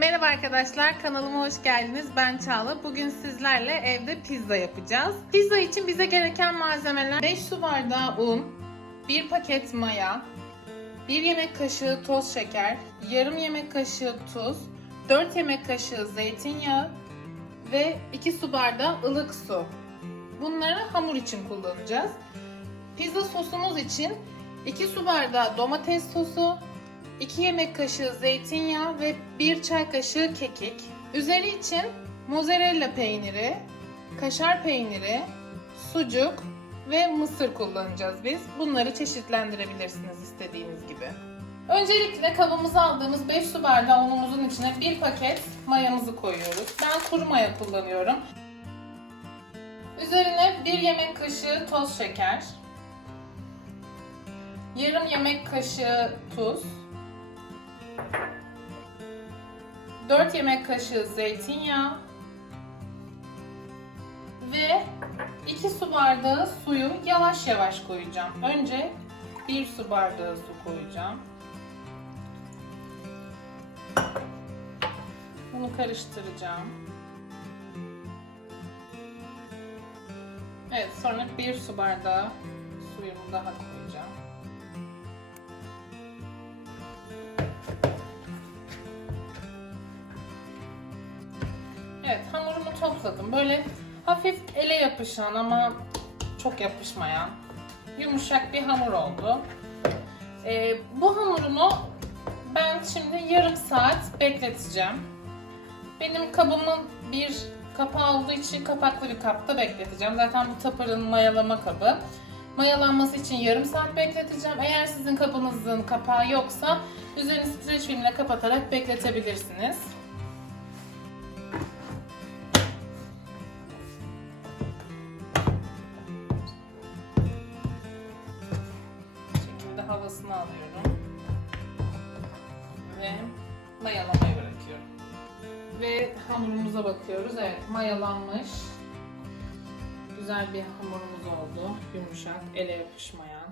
Merhaba arkadaşlar, kanalıma hoş geldiniz. Ben Çağla. Bugün sizlerle evde pizza yapacağız. Pizza için bize gereken malzemeler 5 su bardağı un, 1 paket maya, 1 yemek kaşığı toz şeker, yarım yemek kaşığı tuz, 4 yemek kaşığı zeytinyağı ve 2 su bardağı ılık su. Bunları hamur için kullanacağız. Pizza sosumuz için 2 su bardağı domates sosu, 2 yemek kaşığı zeytinyağı ve 1 çay kaşığı kekik. Üzeri için mozzarella peyniri, kaşar peyniri, sucuk ve mısır kullanacağız biz. Bunları çeşitlendirebilirsiniz istediğiniz gibi. Öncelikle kabımıza aldığımız 5 su bardağı unumuzun içine 1 paket mayamızı koyuyoruz. Ben kuru maya kullanıyorum. Üzerine 1 yemek kaşığı toz şeker, yarım yemek kaşığı tuz, 4 yemek kaşığı zeytinyağı ve 2 su bardağı suyu yavaş yavaş koyacağım. Önce 1 su bardağı su koyacağım. Bunu karıştıracağım. Evet, sonra 1 su bardağı suyumu daha koyacağım. Evet hamurumu topladım. Böyle hafif ele yapışan ama çok yapışmayan yumuşak bir hamur oldu. Ee, bu hamurumu ben şimdi yarım saat bekleteceğim. Benim kabımın bir kapağı olduğu için kapaklı bir kapta bekleteceğim. Zaten bu tapırın mayalama kabı. Mayalanması için yarım saat bekleteceğim. Eğer sizin kabınızın kapağı yoksa üzerini streç filmle kapatarak bekletebilirsiniz. Havasını alıyorum. Ve mayalamaya bırakıyorum. Ve hamurumuza bakıyoruz. Evet mayalanmış. Güzel bir hamurumuz oldu. Yumuşak, ele yapışmayan.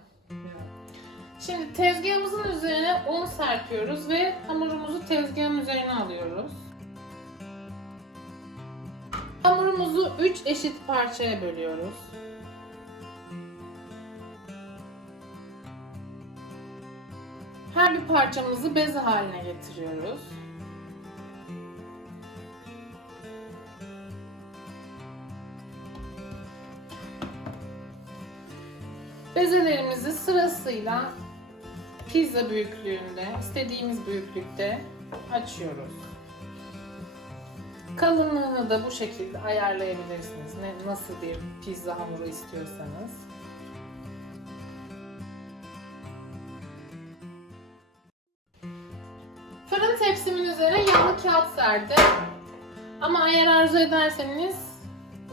Şimdi tezgahımızın üzerine un serpiyoruz ve hamurumuzu tezgahın üzerine alıyoruz. Hamurumuzu 3 eşit parçaya bölüyoruz. Her bir parçamızı beze haline getiriyoruz. Bezelerimizi sırasıyla pizza büyüklüğünde, istediğimiz büyüklükte açıyoruz. Kalınlığını da bu şekilde ayarlayabilirsiniz. Ne, nasıl bir pizza hamuru istiyorsanız. Tepsimin üzerine yağlı kağıt serdim. Ama eğer arzu ederseniz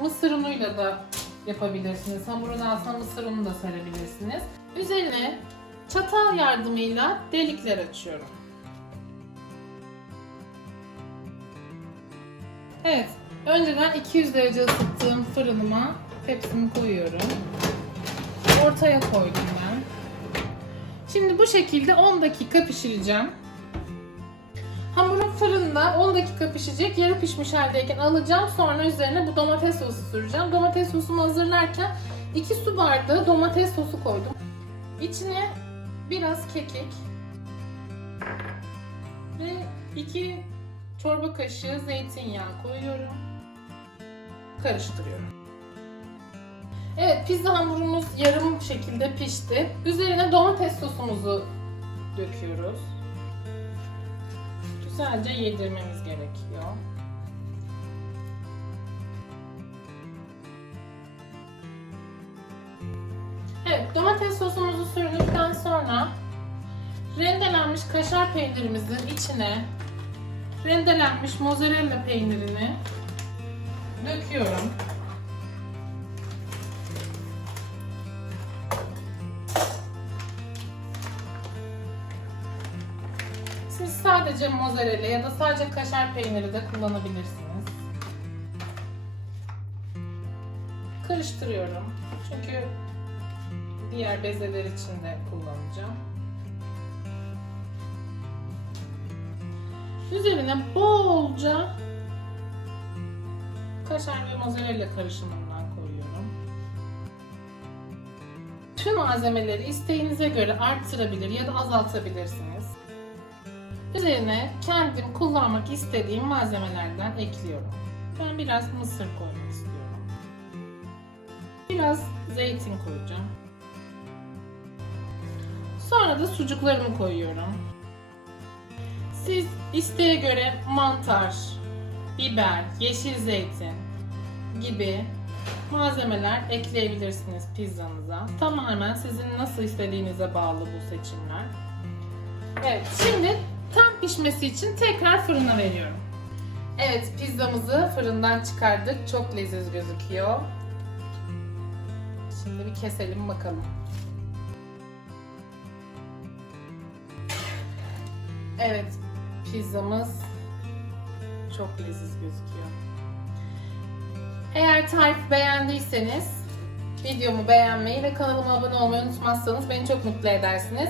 mısır unuyla da yapabilirsiniz. Hamurundan mısır unu da serebilirsiniz. Üzerine çatal yardımıyla delikler açıyorum. Evet, önceden 200 derece ısıttığım fırınıma tepsimi koyuyorum. Ortaya koydum ben. Şimdi bu şekilde 10 dakika pişireceğim. Hamurum fırında 10 dakika pişecek. Yarı pişmiş haldeyken alacağım. Sonra üzerine bu domates sosu süreceğim. Domates sosumu hazırlarken 2 su bardağı domates sosu koydum. İçine biraz kekik ve 2 çorba kaşığı zeytinyağı koyuyorum. Karıştırıyorum. Evet pizza hamurumuz yarım şekilde pişti. Üzerine domates sosumuzu döküyoruz. Güzelce yedirmemiz gerekiyor. Evet, domates sosumuzu sürdükten sonra rendelenmiş kaşar peynirimizin içine rendelenmiş mozzarella peynirini döküyorum. Sadece mozzarella ya da sadece kaşar peyniri de kullanabilirsiniz. Karıştırıyorum. Çünkü diğer bezeler için de kullanacağım. Üzerine bolca kaşar ve mozzarella karışımından koyuyorum. Tüm malzemeleri isteğinize göre arttırabilir ya da azaltabilirsiniz. Üzerine kendim kullanmak istediğim malzemelerden ekliyorum. Ben biraz mısır koymak istiyorum. Biraz zeytin koyacağım. Sonra da sucuklarımı koyuyorum. Siz isteğe göre mantar, biber, yeşil zeytin gibi malzemeler ekleyebilirsiniz pizzanıza. Tamamen sizin nasıl istediğinize bağlı bu seçimler. Evet, şimdi tam pişmesi için tekrar fırına veriyorum. Evet, pizzamızı fırından çıkardık. Çok leziz gözüküyor. Şimdi bir keselim bakalım. Evet, pizzamız çok leziz gözüküyor. Eğer tarif beğendiyseniz videomu beğenmeyi ve kanalıma abone olmayı unutmazsanız beni çok mutlu edersiniz.